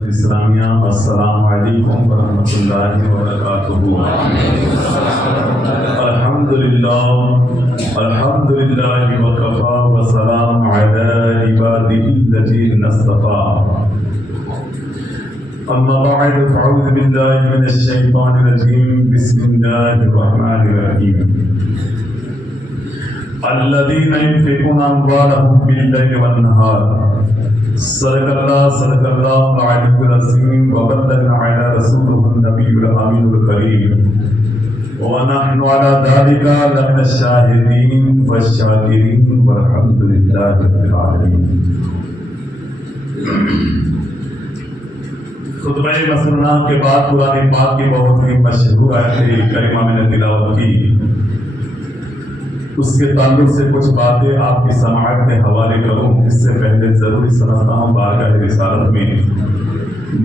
اسلامیہ السلام علیکم ورحمۃ اللہ وبرکاتہ۔ الحمدللہ وکفا وسلام علی عبادہ الذین اصطفیٰ۔ اما بعد فاعوذ باللہ من الشیطان الرجیم، بسم اللہ الرحمن الرحیم۔ الذین ينفقون اموالهم باللیل والنہار، صدق اللہ العلی العظیم، وبلغنا علی رسولہ النبی الامین الکریم، ونحن على ذلك لمن الشاہدین والشاکرین، والحمد للہ رب العالمین۔ خطبہ مسنونہ کے بعد قرآن پاک کی بہت ہی مشہور آیت کریمہ میں نے تلاوت کی، اس کے تعلق سے کچھ باتیں آپ کی سماعت کے حوالے کروں۔ اس سے پہلے ضروری سمجھتا ہوں بارگاہ رسالت میں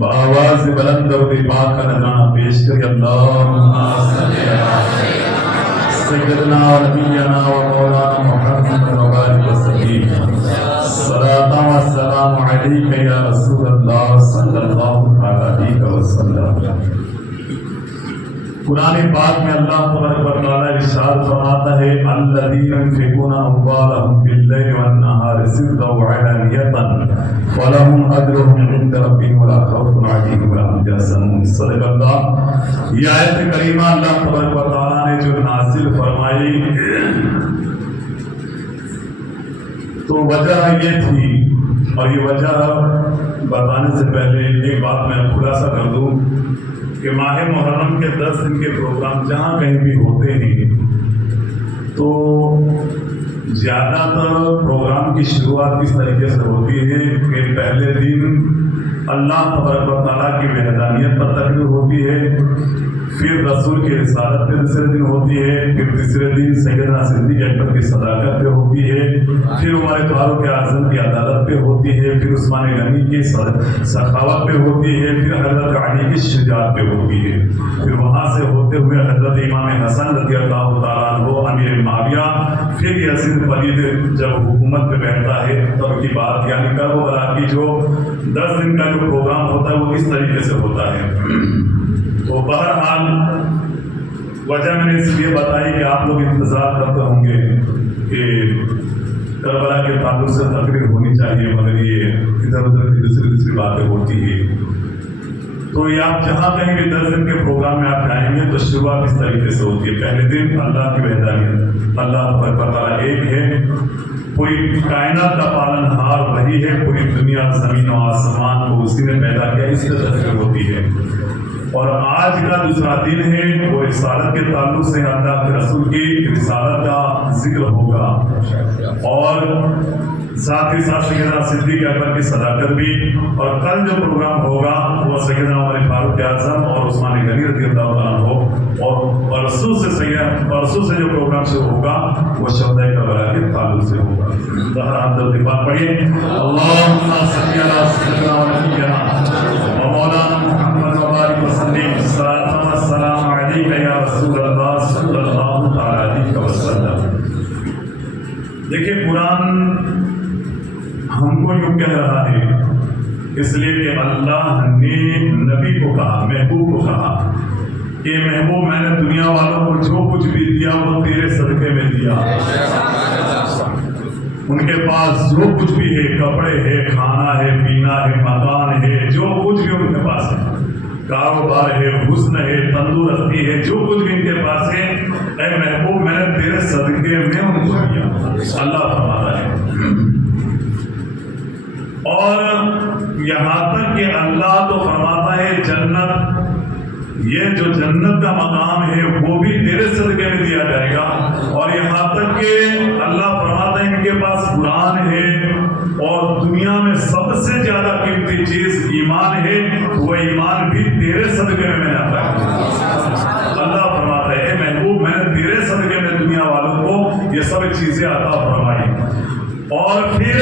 بآواز بلند درود پاک کا نذرانہ پیش کری۔ اللہم صلی علی سیدنا و نبینا و مولانا محمد وبارک وسلم، صلاۃ و سلام علیک یا رسول اللہ صلی اللہ علیہ وسلم۔ قرآن پاک میں اللہ تبارک و تعالیٰ ارشاد فرماتا ہے، الذین ينفقون اموالهم باللیل والنہار سرا وعلانیۃ فلہم اجرہم عند ربہم ولا خوف علیہم ولا هم یحزنون۔ صدق اللہ۔ یہ آیت کریمہ اللہ تبارک و تعالیٰ نے جو نازل فرمائی تو وجہ یہ تھی، اور یہ وجہ بتانے سے پہلے ایک بات میں خلاصہ کر دوں کہ ماہ محرم کے 10 دن کے پروگرام جہاں کہیں بھی ہوتے ہیں تو زیادہ تر پروگرام کی شروعات کس طریقے سے ہوتی ہے کہ پہلے دن اللہ تبارک و تعالیٰ کی وحدانیت پر تقریر ہوتی ہے، پھر رسول کی رسالت پہ دوسرے دن ہوتی ہے، پھر تیسرے دن سیدنا صدیق اکبر کی صداقت پہ ہوتی ہے، پھر عمر فاروق اعظم کی عدالت پہ ہوتی ہے، پھر عثمان غنی کی سخاوت پہ ہوتی ہے، پھر حضرت علی کی شجاعت پہ ہوتی ہے، پھر وہاں سے ہوتے ہوئے حضرت امام حسن رضی اللہ تعالیٰ عنہ امیر معاویہ، پھر یزید ولید جب حکومت پہ بیٹھتا ہے تب کی بات، یعنی کربلا کی جو 10 دن کا جو پروگرام ہوتا ہے وہ کس طریقے سے ہوتا ہے۔ تو بہرحال وجہ میں نے اس لیے بتائی کہ آپ لوگ انتظار کرتے ہوں گے کہ کربلا کے تعلق سے تقریر ہونی چاہیے، مگر یہ ادھر ادھر کی دوسری باتیں ہوتی ہیں۔ تو یہ آپ جہاں کہیں بھی 10 دن کے پروگرام میں آپ جائیں گے تو شروعات اس طریقے سے ہوتی ہے۔ پہلے دن اللہ کی وحدانیت، اللہ تعالیٰ ایک ہے، پوری کائنات کا پالن ہار وہی ہے، پوری دنیا زمین و آسمان کو اسی نے پیدا کیا، اس سے تقریر ہوتی ہے۔ اور آج کا دوسرا دن ہے وہ رسالت کے تعلق سے اللہ کے رسول کی رسالت کا ذکر ہوگا، اور ساتھ ہی ساتھ سیدنا صدیق اکبر کی صداقت بھی، اور کل جو پروگرام ہوگا وہ سیدنا عمر فاروق اعظم اور عثمان غنی رضی اللہ عنہ ہو، اور پرسوں سے جو پروگرام شروع ہوگا وہ شہداء کربلا کے تعلق سے ہوگا۔ بہرحال درود پاک پڑھیے، اللہم صلی علی سیدنا و نبینا و مولانا محمد وبارک وسلم، صلاۃ و سلام علیک یا رسول اللہ صلی اللہ علیہ وسلم۔ دیکھیں قرآن ہم کو یوں کہہ رہا ہے اس لیے کہ اللہ نے نبی کو کہا، محبوب کو کہا کہ محبوب میں نے دنیا والوں کو جو کچھ بھی دیا وہ تیرے صدقے میں دیا۔ ان کے پاس جو کچھ بھی ہے، کپڑے ہے، کھانا ہے، پینا ہے، مکان ہے، جو کچھ بھی ان کے پاس ہے، کاروبار ہے، حسن ہے، تندرستی ہے، جو کچھ بھی ان کے پاس ہے، اے محبوب میں نے تیرے صدقے میں ان کو دیا، اللہ فرماتا ہے۔ اور یہاں تک کہ اللہ تو فرماتا ہے جنت، یہ جو جنت کا مقام ہے وہ بھی تیرے صدقے میں دیا جائے گا، اور یہاں تک کہ اللہ فرماتا ہے ان کے پاس قرآن ہے، اور دنیا میں سب سے زیادہ قیمتی چیز ایمان ہے، وہ ایمان بھی تیرے صدقے میں نے عطا کیا۔ اللہ فرماتا ہے اے محبوب میں نے تیرے صدقے میں دنیا والوں کو یہ سب چیزیں عطا فرمائی، اور پھر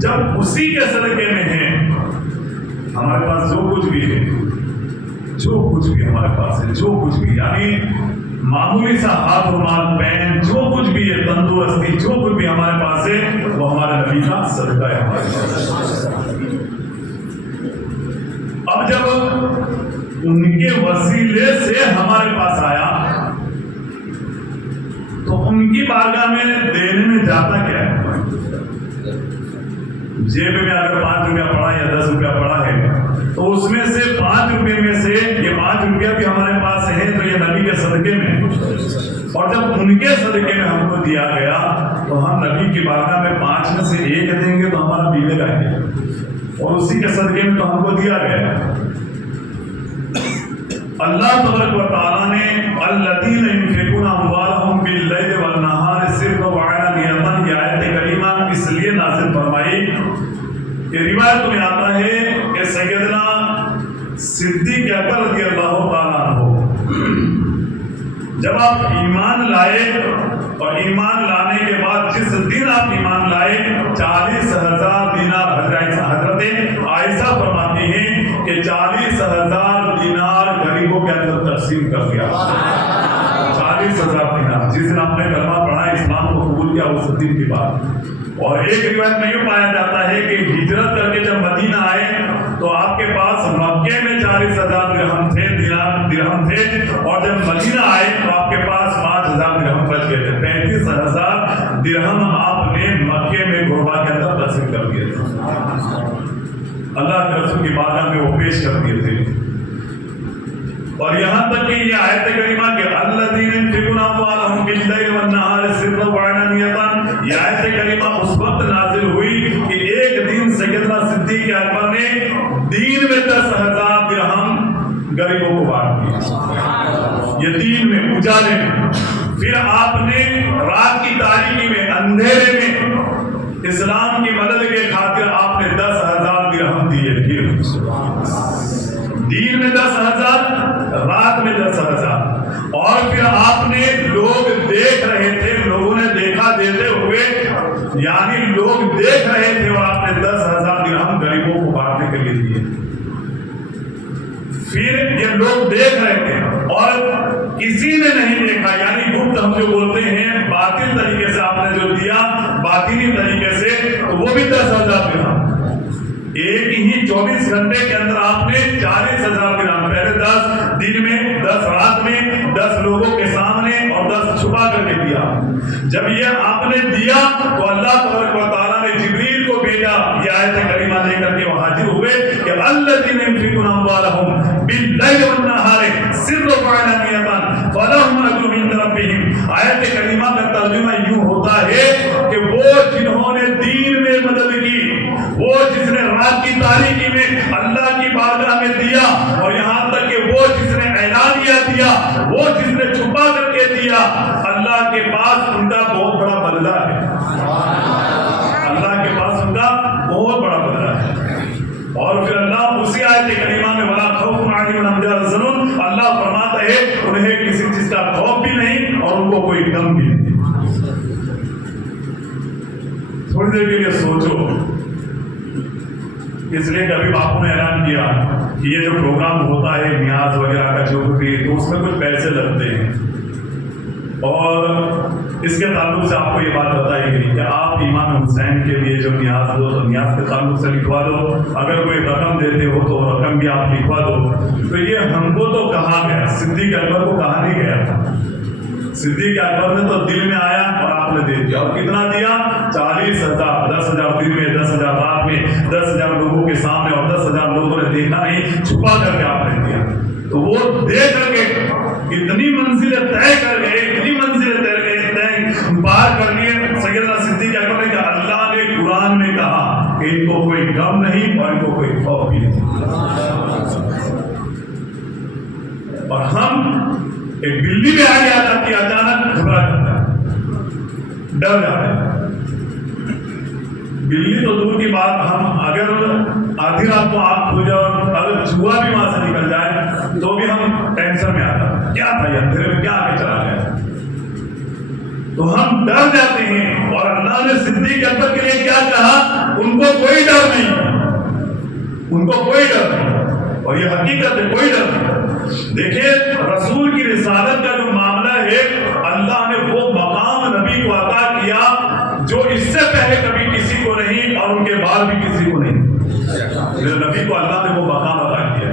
جب اسی کے صدقے میں ہے ہمارے پاس جو کچھ بھی ہے، جو کچھ بھی ہمارے پاس ہے، جو کچھ بھی، یعنی معمولی سا ہاتھ رومال، پین، جو کچھ بھی ہے، تندرستی، جو کچھ بھی ہمارے پاس ہے وہ ہمارے نبی کا صدقہ ہے ہمارے پاس۔ ان کے وسیلے سے ہمارے پاس آیا، تو ان کی بارگاہ میں دینے میں جاتا کیا ہے؟ جیب میں اگر 5 روپیہ پڑا یا 10 روپیہ پڑا ہے تو اس میں سے 5 روپے میں سے یہ 5 روپیہ بھی ہمارے پاس ہے تو یہ نبی کے صدقے میں، اور جب ان کے صدقے میں ہم کو دیا گیا تو ہم نبی کی بارگاہ میں 5 میں سے 1 دیں گے تو ہمارا بگڑے گا، اور اسی کے صدقے میں تو ہم کو دیا گیا۔ اللہ تبارک و تعالیٰ نے الذین ينفقون اموالهم باللیل والنہار سرا وعلانیۃ، یہ آیت کریمہ اس لیے نازل فرمائی کہ روایت میں آتا ہے کہ سیدنا صدیق اکبر رضی اللہ تعالیٰ عنہ جب آپ ایمان لائے اور ایمان لانے کے بعد جس دن آپ ایمان لائے 40,000 دینار، حضرت عائشہ فرماتی ہیں کہ 40,000 دینار غریبوں کے اندر تقسیم کر دیا۔ 40,000 دینار جس دن آپ نے کلمہ پڑھا، اسلام کو قبول کیا، اس دن کی بات۔ اور ایک روایت میں یوں پایا جاتا ہے کہ ہجرت کر کے جب مدینہ آئے تو آپ کے پاس مکے میں 40,000 درہم تھے، درہم تھے، اور جب مدینہ آئے تو آپ کے پاس 5,000 درہم بچ گئے تھے۔ 35,000 درہم آپ نے مکے میں غربا کے اندر تقسیم کر دیے تھے، اللہ کے رسول کی بارگاہ میں وہ پیش کر دیے تھے۔ اور یہاں تک کہ یہ آیت کریمہ کہ الذین ينفقون اموالهم باللیل والنہار سرا وعلانیۃ، یہ آیت کریمہ اس وقت نازل ہوئی کہ ایک دن سیدنا صدیق اکبر نے دین میں 10,000 درہم غریبوں کو بانٹ دیا، یتیم میں، اجالے میں۔ پھر آپ نے رات کی تاریکی میں، اندھیرے میں اسلام کی مدد کے خاطر آپ نے 10,000 درہم دیے، پھر دین میں 10,000، رات میں 10,000۔ اور پھر آپ نے، لوگ دیکھ رہے تھے، لوگوں نے دیکھا دیتے ہوئے، یعنی لوگ دیکھ رہے تھے اور آپ نے 10,000 درہم غریبوں کو بانٹنے کے لیے دیے۔ پھر یہ لوگ دیکھ رہے تھے اور کسی نے نہیں دیکھا، یعنی گپت ہم جو بولتے ہیں باطل طریقے سے آپ نے جو دیا، باطنی طریقے سے، تو وہ بھی 10,000 درہم۔ ایک ہی 24 گھنٹے کے اندر آپ نے 40,000 درہم، پہلے 10 دن میں، 10 رات میں، 10 لوگوں کے سامنے اور 10 چھپا کر کے دیا۔ جب یہ آپ نے دیا تو اللہ تبارک و تعالیٰ نے جبریل کو بھیجا، یہ آیت کریمہ لے کر کے وہ حاضر ہوئے کہ الذین ينفقون اموالهم باللیل والنہار سرا وعلانیۃ فلہم اجر عند ربہم۔ آیت کریمہ کا ترجمہ یوں ہوتا ہے کہ وہ جنہوں نے دین میں مدد کی، وہ جس نے رات کی تاریکی میں اللہ کی بارگاہ میں دیا، اور یہاں تک کہ وہ جس نے اعلانیہ دیا، وہ جس نے چھپا کر کے دیا، اللہ کے پاس ان کا بہت بڑا بدلہ ہے، اللہ کے پاس ان کا بہت بڑا بدلہ ہے۔ اور پھر اللہ اسی آیت کریمہ میں وَلَا خَوْفٌ عَلَيْهِمْ وَلَا هُمْ يَحْزَنُونَ، اللہ فرماتا ہے انہیں کسی چیز کا خوف بھی نہیں اور ان کو کوئی غم بھی نہیں۔ تھوڑی دیر کے لیے سوچو، اس لیے کبھی باپو نے اعلان کیا کہ یہ جو پروگرام ہوتا ہے نیاز وغیرہ کا جو بھی، تو اس میں کچھ پیسے لگتے ہیں، اور اس کے تعلق سے آپ کو یہ بات بتائی گئی کہ آپ امام حسین کے لیے جو نیاز ہو تو نیاز کے تعلق سے لکھوا دو، اگر کوئی رقم دیتے ہو تو رقم بھی آپ لکھوا دو۔ تو یہ ہم کو تو کہا گیا، صدیق اکبر کو کہا نہیں گیا تھا، صدیق اکبر نے تو دل میں آیا اور آپ نے دے دیا۔ اور کتنا دیا؟ 40,000، 10,000 دن میں، 10,000 رات میں، 10,000 لوگوں کے سامنے، اور 10,000 لوگوں نے دیکھا نہیں، چھپا کر کے آپ نے دیا۔ تو وہ دے کر کے اتنی منزلیں طے کر گئے، اتنی منزلیں طے پار کر لیے سیدنا صدیق اکبر نے کہ اللہ نے قرآن میں کہا کہ ان کو کوئی غم نہیں اور ان کو کوئی خوف بھی نہیں۔ اور ہم ایک بلی میں آ جاتی ہے، اچانک گھبرا جاتا ہے، ڈر جاتا ہے۔ بلی تو دور کی بات، ہم اگر آدھی رات کو آنکھ کھل جائے اور اگر چوہا بھی وہاں سے نکل جائے تو بھی ہم ٹینشن میں آ جاتے ہیں، کیا تھا یہ اندھیرے میں کیا آگے چلا گیا، تو ہم ڈر جاتے ہیں۔ اور اللہ نے صدیق اکبر کے لیے کیا کہا؟ ان کو کوئی ڈر نہیں، ان کو کوئی ڈر نہیں، اور یہ حقیقت ہے، کوئی ڈر نہیں۔ دیکھیں رسول کی رسالت کا جو معاملہ ہے، اللہ نے وہ مقام نبی کو عطا کیا جو اس سے پہلے کبھی کسی کو نہیں اور ان کے بعد بھی کسی کو نہیں۔ میرے نبی کو اللہ نے وہ مقام عطا کیا۔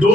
2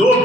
2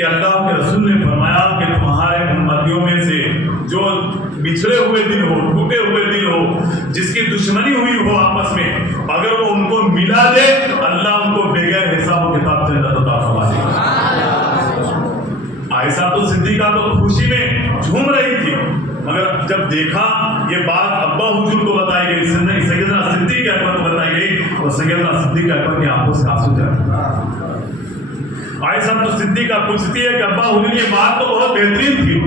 کہ اللہ کے رسول نے فرمایا کہ تمہارے امتیوں میں سے جو بچھڑے ہوئے دل ہو، ٹوٹے ہوئے دل ہو، جس کی دشمنی ہوئی ہو آپس میں، اگر وہ ان کو ملا دے اللہ ان کو بغیر حساب و کتاب سے جنت عطا فرما دے گا۔ عائشہ تو صدیقہ تو خوشی میں جھوم رہی تھی، مگر جب دیکھا یہ بات ابا حضور کو بتائی گئی، سیدنا صدیق اکبر کو بتائی گئی، اور سیدنا صدیق اکبر کی آنکھوں سے آنسو جھرنے لگے۔ عائشہ تو صدیقہ پوچھتی ہے کہ ابا حضور یہ بات تو بہت بہترین تھی،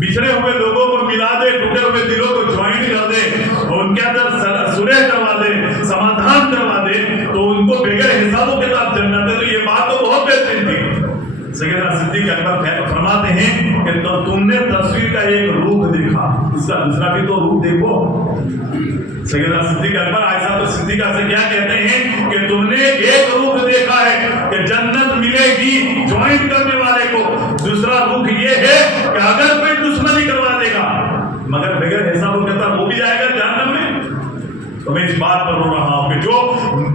بچھڑے ہوئے لوگوں کو ملا دے، ٹوٹے ہوئے دلوں کو جوائن کر دے اور ان کے اندر صلح کروا دے، سمادھان کروا دے تو ان کو بغیر حساب و کتاب جنت ہے، تو یہ بات تو بہت بہترین تھی۔ سیدنا صدیق اکبر فرماتے ہیں کہ تو تم نے تصویر کا ایک روپ دیکھا، اس کا دوسرا بھی تو روپ دیکھو۔ سیدنا صدیق اکبر عائشہ تو صدیقہ سے کیا کہتے ہیں کہ تم نے ایک روپ دیکھا ہے کہ جنت ملے گی جوائن کرنے والے کو، دوسرا روپ یہ ہے کہ اگر کوئی دشمنی کروا دے گا مگر بغیر حساب و کتاب وہ بھی جائے گا جہنم میں۔ تو میں اس بات پر رو رہا ہوں کہ جو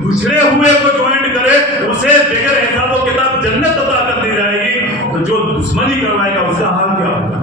پچھڑے ہوئے کو جوائنٹ کرے اسے بغیر حساب و کتاب جنت عطا کر دی جائے گی، تو جو دشمنی کروائے گا اس کا حال کیا ہوگا؟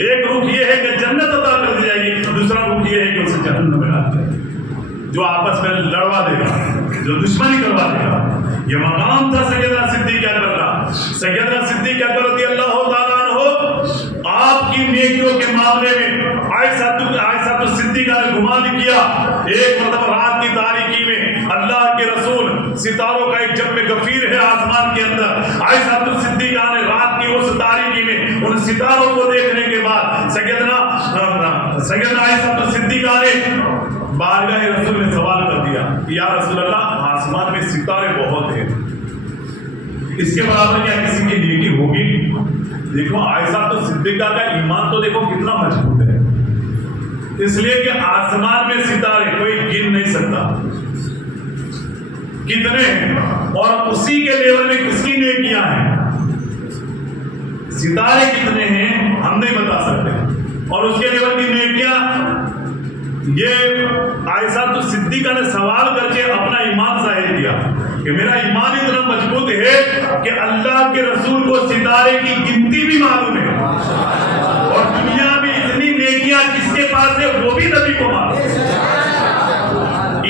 ایک رخ یہ ہے کہ جنت عطا کر دی جائے گی، دوسرا رخ یہ ہے کہ اسے جہنم میں ڈال دیا جائے گا، جو آپس میں لڑوا دے گا، جو دشمنی کروا دے گا۔ یہ مقام تھا سیدنا صدیق اکبر کا۔ سیدنا صدیق اکبر رضی اللہ تعالیٰ عنہ آپ کی نیکیوں کے معاملے میں عائشہ تو صدیقہ نے گمان کیا۔ ایک مرتبہ رات کی تاریکی میں اللہ کے رسول، ستاروں کا ایک جم غفیر ہے آسمان کے اندر، عائشہ تو صدیقہ نے رات کی اس تاریکی میں ان ستاروں کو دیکھنے کے بعد سیدنا عائشہ تو صدیقہ نے بارگاہ رسول نے سوال کر دیا، یا رسول اللہ آسمان میں ستارے بہت ہیں، اس کے برابر کیا کسی کی نیکی ہوگی؟ دیکھو عائشہ تو صدیقہ کا ایمان تو دیکھو کتنا مضبوط ہے، اس لیے کہ آسمان میں ستارے کوئی گن نہیں سکتا کتنے ہیں، اور اسی کے لیول میں کس کی نیکیاں ہیں، ستارے کتنے ہیں ہم نہیں بتا سکتے، اور اس کے لیول کی نیکیاں۔ یہ عائشہ تو صدیقہ نے سوال کر کے اپنا ایمان ظاہر کیا کہ میرا ایمان اتنا مضبوط ہے کہ اللہ کے رسول کو ستارے کی گنتی بھی معلوم ہے، اور دنیا میں اتنی نیکیاں کس کے پاس ہے وہ بھی نبی کو معلوم ہے۔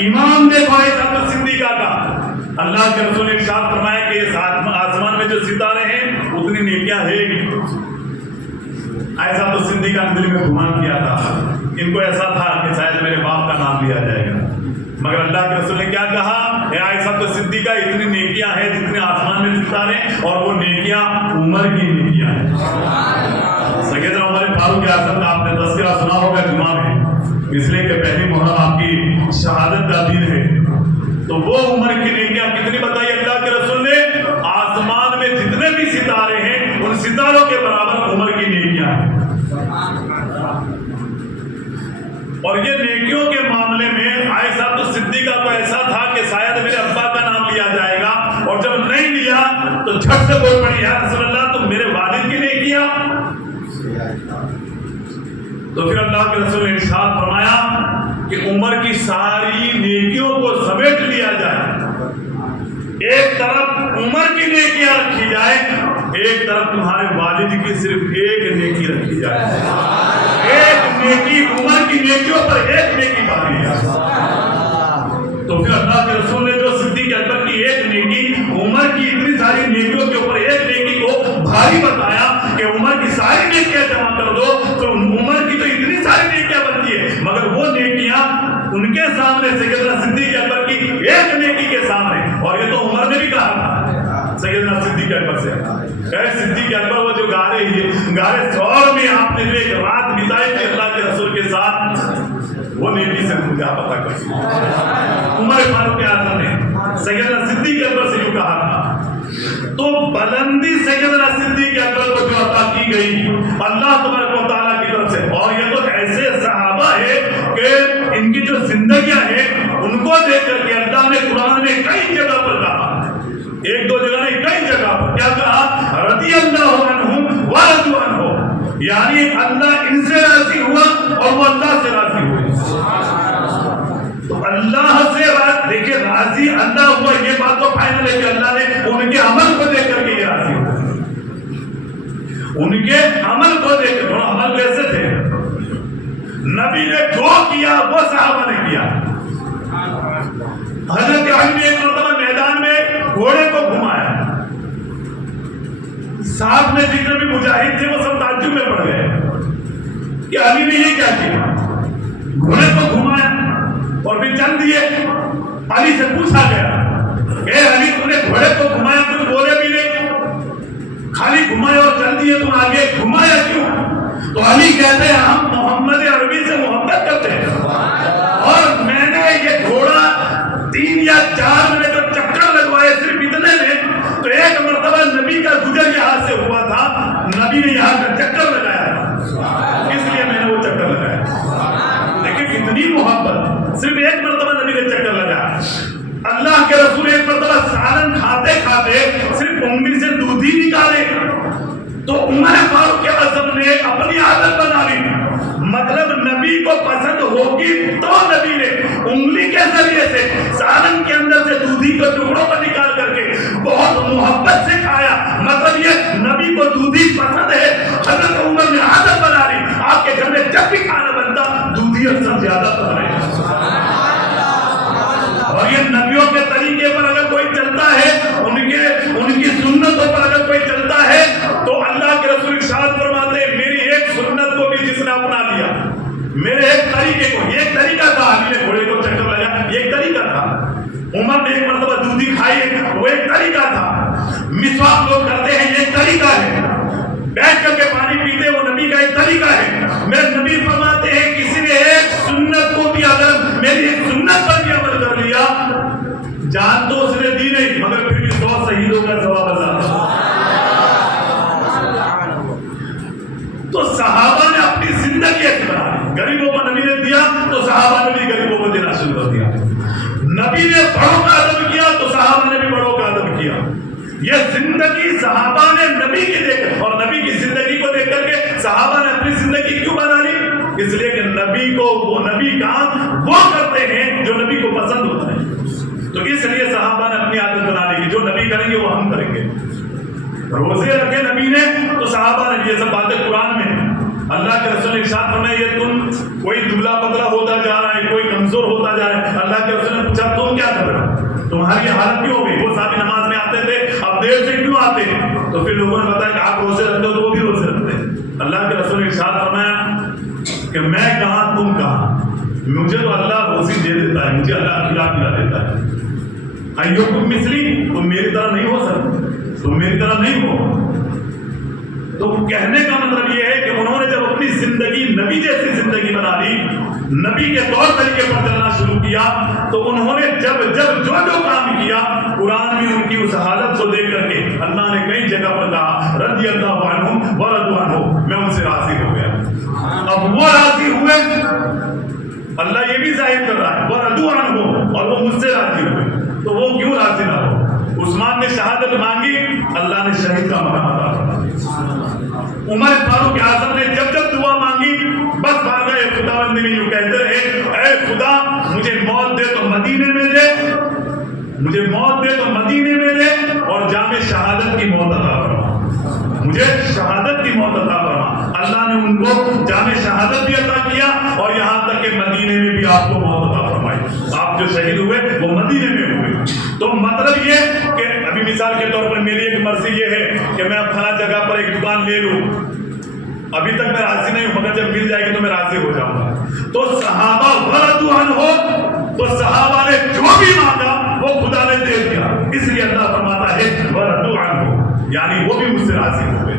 ایمان دیکھو عائشہ تو صدیقہ کا، اللہ کے رسول نے ارشاد فرمایا کہ اس آسمان میں جو ستارے ہیں اتنی نیکیاں ہیں۔ عائشہ تو صدیقہ نے دل میں گمان کیا تھا، ان کو ایسا تھا کہ شاید میرے باپ کا نام لیا جائے گا، مگر اللہ کے رسول نے کیا کہا، اے عائشہ تو صدیقہ اتنی نیکیاں ہیں جتنے آسمان میں ستارے، اور وہ نیکیاں عمر کی نیکیاں ہیں۔ سیدنا عمر فاروق اعظم کا آپ نے تذکرہ سنا ہوگا جمعہ میں، اس لیے کہ پہلی محرم آپ کی شہادت کا دن ہے، تو وہ عمر کی نیکیاں کتنی بتائی اللہ کے رسول نے؟ آسمان میں جتنے بھی ستارے ہیں ان ستاروں کے برابر عمر کی نیکیاں ہیں۔ اور یہ نیکیوں کے معاملے میں عائشہ تو صدیقہ کو ایسا تھا کہ شاید میرے ابا کا نام لیا جائے گا، اور جب نہیں لیا تو جھٹ سے بول پڑی، یا رسول اللہ تم میرے والد کی نیکیاں۔ تو پھر اللہ کے رسول نے ارشاد فرمایا کہ عمر کی ساری نیکیوں کو سمیٹ لیا جائے، ایک طرف عمر کی نیکیاں رکھی جائے، ایک طرف تمہارے والد کی صرف ایک نیکی رکھی جائے، ایک نیکی عمر کی نیکیوں پر ایک نیکی باقی ہے۔ تو پھر اللہ کے رسول نے جو صدیق اکبر کی ایک نیکی عمر کی اتنی ساری نیکیوں کے اوپر ایک نیکی کو بھاری بتایا کہ عمر کی ساری نیکیاں جمع کر دو تو عمر کی تو اتنی ساری نیکیاں بنتی ہے، مگر وہ نیکیاں ان کے سامنے سیدنا صدیق اکبر کی ایک نیکی کے سامنے، اور یہ تو عمر نے بھی کہا تھا سیدنا صدیق اکبر سے، اے صدیق اکبر وہ جو گارے ثور میں آپ نے جو ایک رات بتائی تھی اللہ کے رسول کے ساتھ، وہ نیکی سے مجھے پتا کر عمر فاروق اعظم نے سیدنا صدیق اکبر سے جو کہا تھا، تو بلندی سیدنا صدیق اکبر کو جو عطا کی گئی اللہ تبارک و تعالیٰ کی طرف سے، اور یہ تو ایسے صحابہ ہے کہ ان کی جو زندگیاں ہیں ان کو دیکھ کر کے اللہ نے قرآن میں کئی جگہ پر کہا، ایک دو جگہ نہیں کئی جگہ پر کیا کہا، رضی اللہ عنہم ورضوا عنہ، یعنی اللہ ان سے راضی ہوا اور وہ اللہ سے راضی ہوئے۔ تو اللہ سے دیکھیں راضی اللہ ہوا، یہ بات تو فائنل ہے کہ اللہ نے ان کے عمل کو دیکھ کر کے ان کے عمل کو دیکھ، تھوڑا عمل کیسے تھے؟ نبی نے جو کیا وہ صحابہ نے کیا۔ حضرت علی نے ایک مرتبہ میدان میں گھوڑے کو گھمایا، ساتھ میں جتنے بھی مجاہد تھے وہ سب تعجب میں پڑ گئے کہ علی نے یہ کیا کیا، گھوڑے کو گھمایا اور بھی چل دیے۔ علی سے پوچھا گیا کہ علی تم نے گھوڑے کو گھمایا، کچھ بولے بھی نہیں، خالی گھمایا اور چل دیے، تم آگے گھمایا کیوں؟ تو علی کہتے ہیں ہم محمد عربی سے محبت کرتے ہیں، اور میں نے یہ گھوڑا 3 یا 4 منٹ جو چکر لگوائے صرف اتنے میں، تو ایک مرتبہ نبی کا گزر یہاں سے ہوا تھا، نبی نے یہاں کا چکر لگایا تھا، اس لیے میں نے وہ چکر لگایا۔ لیکن اتنی محبت، صرف ایک مرتبہ نبی نے چکر لگایا۔ اللہ کے رسول ایک مرتبہ سالن کھاتے کھاتے صرف انگلی سے دودھ ہی نکالے تو عمر فاروق اعظم نے اپنی عادت بنا لی، مطلب نبی کو پسند ہوگی تو نبی نے انگلی کے ذریعے سے سالن کے اندر سے دودھی کو ٹکڑوں پر نکال کر کے بہت محبت سے کھایا، مطلب یہ نبی کو دودھی پسند ہے۔ حضرت عمر نے عادت بنا لی، آپ کے گھر میں جب بھی کھانا بنتا دودھی اکثر زیادہ تو بنے، اور یہ نبیوں کے طریقے پر اگر کوئی چلتا ہے، ان کی سنتوں پر اگر کوئی چلتا ہے تو اللہ کے رسول ارشاد فرماتے ہیں میری ایک سنت کو بھی جس نے اپنا لیا، میرے ایک طریقے کو، یہ ایک طریقہ تھا، علی نے گھوڑے کو چکر لگا یہ ایک طریقہ تھا، عمر نے ایک مرتبہ دودھی کھائی وہ ایک طریقہ تھا، مسواک لوگ کرتے ہیں یہ ایک طریقہ ہے، بیٹھ کر کے پانی پیتے وہ نبی کا ایک طریقہ ہے۔ میرے نبی فرماتے ہیں کسی نے ایک سنت کو بھی اگر میری ایک سنت پر بھی عمل کر لیا، جان تو اس نے دی نہیں مگر پھر بھی 100 شہیدوں کا ثواب اللہ۔ تو صحابہ نے اپنی زندگی ایسی بنائی، غریبوں کو نبی نے دیا تو صحابہ نے بھی غریبوں کو دینا شروع کر دیا، نبی نے بڑوں کا ادب کیا تو صحابہ نے بھی بڑوں کا ادب کیا۔ یہ زندگی صحابہ نے نبی کی دیکھ، اور نبی کی زندگی کو دیکھ کر کے صحابہ نے اپنی زندگی کیوں بنا لی؟ اس لیے کہ نبی کو وہ نبی کام وہ کرتے ہیں جو نبی کو پسند ہوتا ہے، تو اس لیے صحابہ نے اپنی عادت بنا لی کہ جو نبی کریں گے وہ ہم کریں گے۔ روزے رکھے نبی نے تو صحابہ نے، یہ سب باتیں قرآن میں ہیں، اللہ کے رسول نے ارشاد فرمایا یہ تم کوئی دبلا پتلا ہوتا جا رہا ہے، کوئی کمزور ہوتا جا رہا ہے، اللہ کے رسول نے پوچھا تم کیا کر رہے ہو، تمہاری یہ حالت کیوں ہو گئی؟ وہ صحابی نماز میں آتے تھے، اب دیر سے کیوں آتے ہیں؟ تو پھر لوگوں نے بتایا کہ آپ روزے رکھتے ہو تو وہ بھی روزے رکھتے ہیں۔ اللہ کے رسول نے ارشاد فرمایا کہ میں کہاں تم کہاں، مجھے تو اللہ روزی دے دیتا ہے، مجھے اللہ کھلا پلا دیتا ہے، ایوکم مثلی، تم میری طرح نہیں ہو سکتے، تم میری طرح نہیں ہو۔ تو کہنے کا مطلب یہ ہے کہ انہوں نے جب اپنی زندگی نبی جیسی زندگی بنا لی، نبی کے طور طریقے پر چلنا شروع کیا، تو انہوں نے جب جو کام کیا قرآن میں ان کی اس حالت کو دیکھ کر کے اللہ نے کئی جگہ پر کہا رضی اللہ عنہم ورضوا عنہ، میں ان سے راضی ہو گیا۔ اب وہ راضی ہوئے، اللہ یہ بھی ظاہر کر رہا ہے ورضوا عنہ، اور وہ مجھ سے راضی ہوئے، تو وہ کیوں راضی نہ ہو؟ عثمان نے شہادت مانگی، اللہ نے شہید کا مقام عطا کر دیا۔ عمر فاروق اعظم نے جب دعا مانگی بس بارگاہ خداوند میں یوں کہتے رہے اے خدا مجھے موت دے تو مدینے میں دے، مجھے موت دے تو مدینے میں دے، اور جامع شہادت کی موت عطا فرما، مجھے شہادت کی موت عطا فرما۔ اللہ نے ان کو جامع شہادت بھی عطا کیا، اور یہاں تک کہ مدینے میں بھی آپ کو موت عطا فرمائی، آپ جو شہید ہوئے وہ مدینے میں ہوئے۔ تو مطلب یہ کہ ابھی مثال کے طور پر میری ایک مرضی یہ ہے کہ میں فلاں جگہ پر ایک دکان لے لوں، ابھی تک میں راضی نہیں ہوں، مگر جب مل جائے گی تو میں راضی ہو جاؤں گا۔ تو صحابہ ورضوا عنہ، تو صحابہ نے جو بھی مانگا وہ خدا نے دے دیا، اس لیے اللہ فرماتا ہے ورضوا عنہ، یعنی وہ بھی مجھ سے راضی ہوئے۔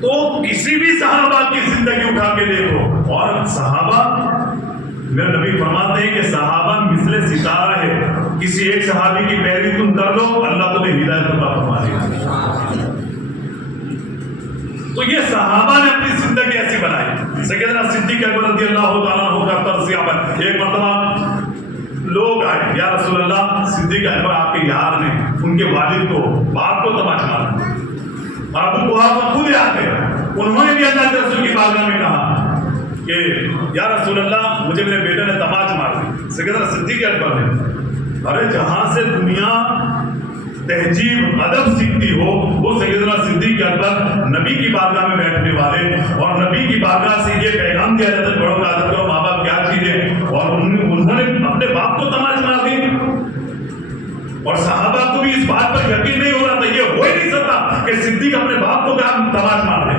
تو کسی بھی صحابہ کی زندگی اٹھا کے دیکھو، اور صحابہ میرے نبی فرماتے ہیں کہ صحابہ مثل ستارہ ہے، کسی ایک صحابی کی پیروی تم کر لو اللہ تمہیں ہدایت عطا فرما دے گا۔ تو یہ صحابہ نے اپنی زندگی ایسی بنائی۔ سیدنا صدیق اکبر رضی اللہ تعالیٰ عنہ کا طرز عمل، ایک مرتبہ لوگ آئے یا رسول اللہ صدیق اکبر آپ کے یار نے ان کے والد کو باپ کو تماچ مارا، ابو قحافہ خود آتے، انہوں نے بھی اللہ کے رسول کی بارگاہ میں کہا کہ یا رسول اللہ مجھے میرے بیٹے نے تماچ مار دی۔ سیدنا صدیق اکبر نے ارے جہاں سے دنیا تہذیب ادب سیکھتی ہو وہ سیدنا صدیق اکبر نبی کی بارگاہ میں بیٹھنے والے اور نبی کی بارگاہ سے یہ پیغام دیا جاتا ہے بڑوں کا ادب کرو، ماں باپ کیا چیز ہے، اور انہوں نے اپنے باپ کو تماچ مار دی اور صحابہ کو بھی اس بات پر یقین نہیں ہو رہا تھا، یہ ہو ہی نہیں سکتا کہ صدیق اپنے باپ کو تماچ مار دے۔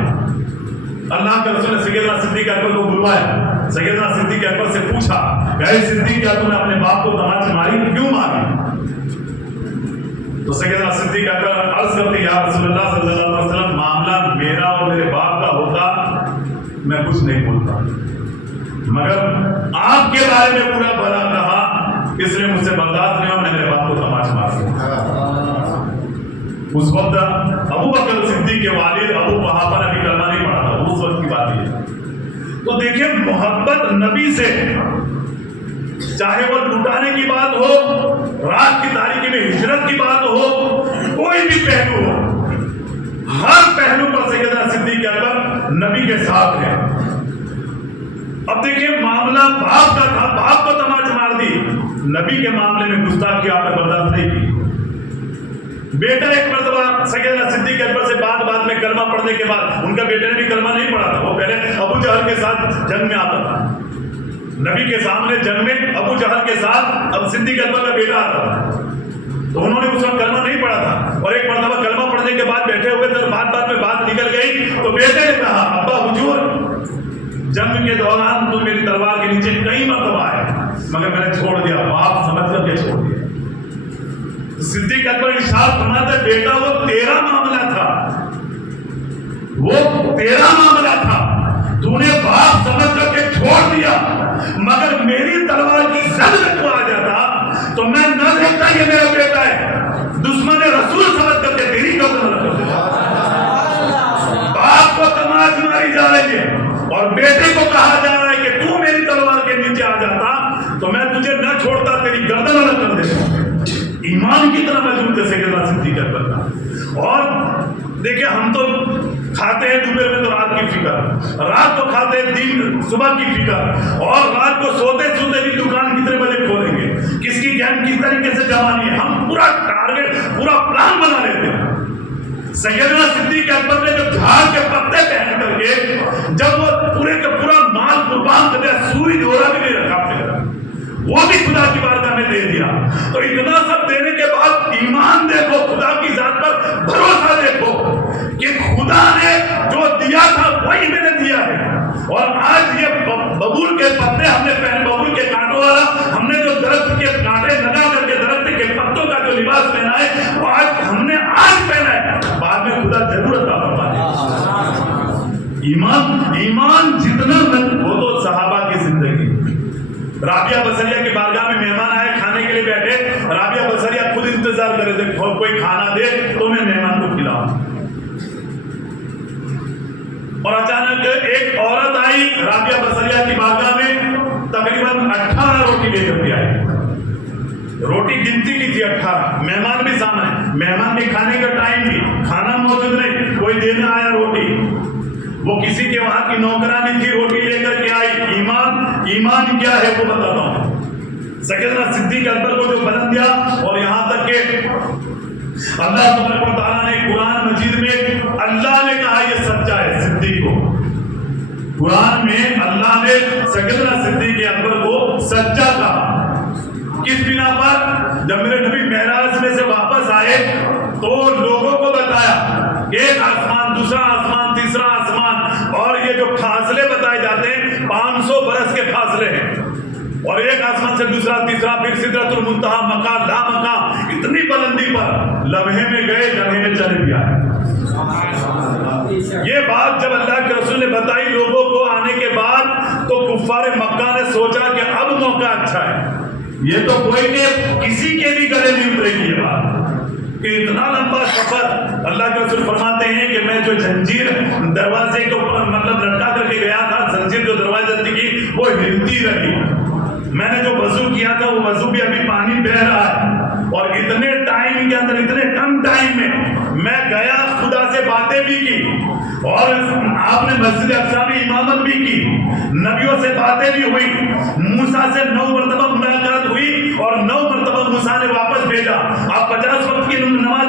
اللہ کے رسول نے سیدنا صدیق اکبر کو بلوایا، سیدنا صدیق اکبر سے پوچھا کہ اے صدیق کیا تم نے اپنے باپ کو تماچ ماری، کیوں ماری؟ تو سیدنا صدیق اکبر عرض کرتے یا رسول اللہ صلی اللہ علیہ وسلم معاملہ میرا اور میرے باپ کا ہوتا میں کچھ نہیں بولتا، مگر آپ کے بارے میں پورا بھلا کہا اس لیے مجھ سے برداشت نہیں ہوا، میں میرے باپ کو تماچ مار دیا۔ اس وقت ابو بکر صدیق کے والد ابو قحافہ نے بھی کلمہ نہیں پڑھا تھا، اس وقت کی بات ہے۔ تو دیکھیں محبت نبی سے، چاہے وہ لٹانے کی بات ہو، رات کی تاریکی میں ہجرت کی بات ہو، کوئی بھی پہلو ہو، ہر پہلو پر سیدنا صدیق اکبر نبی کے ساتھ ہے۔ اب دیکھیں معاملہ باپ کا تھا، باپ کو تماچ مار دی، نبی کے معاملے میں گستاخی آپ نے برداشت نہیں کی۔ بیٹا ایک مرتبہ سیدنا صدیق اکبر سے بعد میں کلمہ پڑھنے کے بعد، ان کا بیٹے نے بھی کلمہ نہیں پڑھا تھا، وہ پہلے ابو جہل کے ساتھ جنگ میں آتا تھا، نبی کے سامنے جنگ میں ابو جہل کے ساتھ اب صدیق اکبر کا بیٹا آتا تھا، تو انہوں نے اس وقت کلمہ نہیں پڑھا تھا، اور ایک مرتبہ کلمہ پڑھنے کے بعد بیٹھے ہوئے تھے، بات میں بات نکل گئی تو بیٹے نے کہا ابا حضور جنگ کے دوران تو میری تلوار کے نیچے کئی مرتبہ آئے مگر میں نے چھوڑ دیا، باپ سمجھ کر کے چھوڑ دیا۔ صدیق اکبر ارشاد فرماتے ہیں بیٹا وہ تیرا معاملہ تھا، وہ تیرا معاملہ تھا، تو نے باپ سمجھ کر کے چھوڑ دیا، مگر میری تلوار کی زد میں تو آ جاتا تو میں نہ دیکھتا یہ میرا بیٹا ہے، دشمن رسول سمجھ کر کے تیری گردن رکھ دیتا۔ باپ کو تماچ ماری جا رہی ہے اور بیٹے کو کہا جا رہا ہے کہ تو میری تلوار کے نیچے آ جاتا تو میں تجھے نہ چھوڑتا، تیری گردن الگ کر دیتا۔ ایمان کی طرح موجود ہے سیدنا صدیق اکبر کا۔ اور دیکھیں ہم تو کھاتے ہیں دوپہر میں تو رات کی فکر، رات کو کھاتے ہیں دن صبح کی فکر، اور رات کو سوتے سوتے بھی دکان کتنے بجے کھولیں گے، کس کی گیم کس طریقے سے جمانی ہے، ہم پورا ٹارگیٹ پورا پلان بنا لیتے ہیں۔ سیدنا صدیق اکبر نے جو جھاڑ کے پتے پہن کر کے جب وہ پورے کا پورا مال قربان کر دیا، سوئی جوڑا بھی نہیں رکھا اپنے گھر، وہ بھی خدا کی بارگاہ میں دے دیا۔ تو اتنا سب دینے کے بعد ایمان دیکھو، خدا کی ذات پر بھروسہ دیکھو کہ خدا نے جو دیا تھا وہی میں نے دیا ہے۔ اور آج یہ ببول کے پتے ہم نے پہنے، ببول کے کانٹوں والا ہم نے جو درخت کے کانٹے لگا کر کے درخت کے پتوں کا جو لباس پہنا ہے وہ آج ہم نے آج پہنا ہے، بعد میں خدا ضرور عطا فرمائے۔ ایمان جتنا وہ تو صحابہ کی زندگی۔ رابعہ بصریہ کی بارگاہ میں مہمان آئے، کھانے کے لیے بیٹھے، رابعہ بصریہ خود انتظار کر رہے تھے کوئی کھانا دے تو میں مہمان کو کھلاؤں، اور اچانک ایک عورت آئی رابعہ بصریہ کی بارگاہ میں، تقریباً 18 روٹی لے کر کے آئی، روٹی گنتی کی تھی 18، مہمان بھی سامنے، مہمان کے کھانے کا ٹائم بھی، کھانا موجود نہیں، کوئی دینے آیا روٹی، وہ کسی کے وہاں کی نوکرانی تھی، روٹی لے کر کے آئی۔ ایمان کیا ہے وہ بتاتا ہوں۔ سیدنا صدیق اکبر کو جو بلند دیا، اور یہاں تک کہ اللہ تبارک و تعالیٰ نے قرآن مجید میں اللہ نے کہا یہ سچا ہے صدیق کو، قرآن میں اللہ نے سیدنا صدیق اکبر کو سچا کہا۔ کس بنا پر؟ جب میرے نبی معراج میں سے واپس آئے تو لوگوں کو بتایا ایک آسمان، دوسرا آسمان، تیسرا آسمان، اور یہ جو فاصلے بتائے جاتے ہیں 500 برس کے فاصلے ہیں، اور ایک آسمان سے دوسرا تیسرا، پھر سدرۃ المنتہا، مقام لا مقام، اتنی بلندی پر لمحے میں گئے، لمحے میں چلے بھی آئے۔ یہ بات جب اللہ کے رسول نے بتائی لوگوں کو آنے کے بعد تو کفار مکہ نے سوچا کہ اب موقع اچھا ہے، یہ تو کوئی نہیں، کسی کے بھی گلے نہیں اترے گی یہ بات کہ اتنا لمبا سفر۔ اللہ کے رسول فرماتے ہیں کہ میں جو زنجیر دروازے کے اوپر مطلب لٹکا کر کے گیا تھا، زنجیر جو دروازے کی وہ ہلتی رہی، میں نے جو وضو کیا تھا وہ وضو بھی ابھی پانی بہ رہا ہے، اور اتنے ٹائم کے اندر، اتنے کم ٹائم میں گیا، خدا سے باتیں بھی کی، اور آپ نے مسجد اقصی میں امامت بھی کی، نبیوں سے باتیں بھی ہوئی، موسیٰ سے 9 مرتبہ ملاقات ہوئی، اور 9 مرتبہ موسیٰ نے واپس بھیجا۔ آپ 50 وقت کی نماز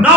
9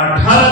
18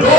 2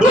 2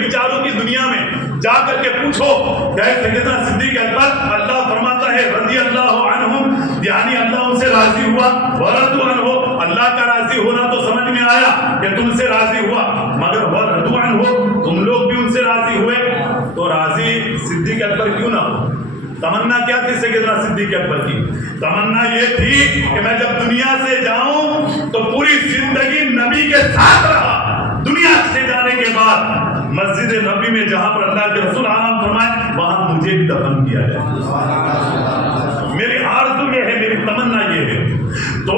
وچاروں کی دنیا میں جا کر کے پوچھو کہ سیدنا صدیق اکبر اللہ فرماتا ہے رضی اللہ عنہم، یعنی اللہ ان سے راضی ہوا، ورضوا عنہ، اللہ کا راضی ہونا تو سمجھ میں آیا کہ تم سے راضی ہوا، مگر ورضوا عنہ تم لوگ بھی ان سے راضی ہوئے، تو راضی صدیق اکبر کیوں نہ ہو؟ تمنا کیا تھی سیدنا صدیق اکبر کی؟ تمنا یہ تھی کہ میں جب دنیا سے جاؤں تو پوری زندگی نبی کے ساتھ رہا، دنیا سے جانے کے بعد مسجد نبی میں جہاں پر اللہ کے رسول آرام فرمائے وہاں مجھے بھی دفن کیا جائے۔ میری آرزو یہ ہے، میری تمنا یہ ہے۔ تو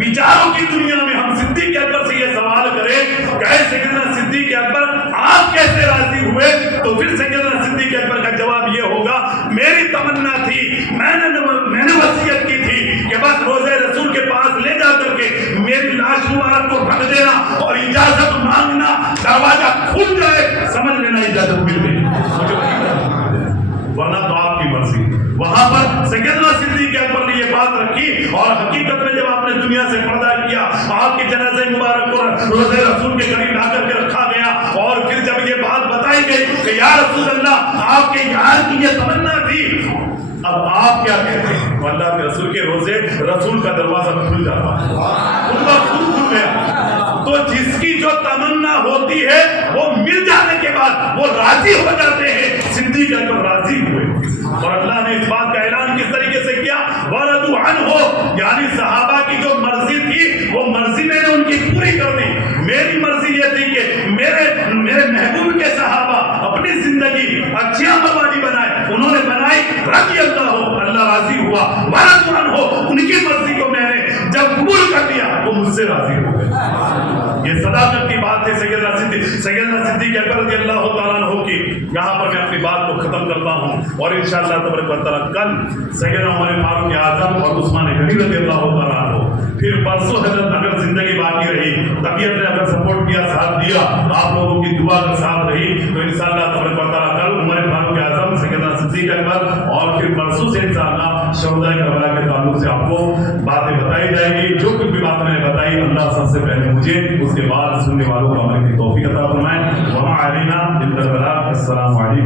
وچاروں کی دنیا میں ہم صدیق اکبر سے یہ سوال کریں کہ سیدنا صدیق اکبر آپ کیسے راضی ہوئے، تو پھر سیدنا صدیق اکبر کا جواب یہ ہوگا میری تمنا تھی، میں نے وصیت کی تھی کہ بس روزے رسول کے پاس لے جا کر کے میری لاش مبارک کو رکھ دینا اور اجازت مانگنا، دروازہ کھل جائے سمجھ لینا اجازت مل گئی، مجھے وہی کرنا، ورنہ تو آپ کی مرضی۔ وہاں پر سیدنا صدیق اکبر نے یہ بات رکھی اور حقیقت میں جب آپ نے دنیا سے پردہ کیا، آپ کے جنازے مبارک کو روزے رسول کے قریب لا کر کے رکھا گیا، اور پھر جب یہ بات بتائی گئی کہ یا رسول اللہ آپ کے یار کی یہ تمنا تھی، اب آپ کیا کہتے ہیں؟ تو اللہ کے رسول کے روزے رسول کا دروازہ کھل جاتا ہے، ان کا خود کھل گیا۔ تو جس کی جو تمنا ہوتی ہے وہ مل جانے کے بعد وہ راضی ہو جاتے ہیں، صدیق اکبر راضی ہوئے، اور اللہ نے اس بات کا اعلان کس طریقے سے کیا؟ وَرَضُوا عَنْهُ، یعنی صحابہ کی جو مرضی تھی وہ مرضی میں نے ان کی پوری کر دی۔ میری مرضی یہ تھی کہ میرے محبوب کے صحابہ اپنی زندگی اچھی عمل والی بنائے، انہوں نے بنائی، رضی اللہ ہو، اللہ راضی ہوا، وَرَضُوا عَنْهُ، ان کی مرضی کو میں نے جب قبول کر لیا وہ مجھ سے راضی ہو گئے۔ یہ صداقت کی بات ہے سیدنا صدیق اکبر رضی اللہ تعالیٰ عنہ کی۔ یہاں پر میں اپنی بات کو ختم کرتا ہوں، اور انشاءاللہ تبارک و تعالیٰ کل سیدنا عمر فاروق اعظم اور عثمان غنی رضی اللہ تعالیٰ عنہ، پھر پرسوں حضرت اگر زندگی باقی رہی، طبیعت نے اگر سپورٹ کیا، ساتھ دیا، آپ لوگوں کی دعا کا ساتھ رہی، تو انشاءاللہ تبارک و تعالیٰ کل عمر فاروق اعظم، سیدنا صدیق اکبر، اور پھر پرسوں سے انشاءاللہ شہدائے کربلا کے تعلق سے آپ کو باتیں بتائی جائیں گی۔ جو کچھ بھی بات میں نے بتائی اللہ سب سے پہلے مجھے، اس کے بعد سننے والوں کو عمل کی توفیق عطا فرمائے۔ وما علینا الا البلاغ۔ السلام علیکم۔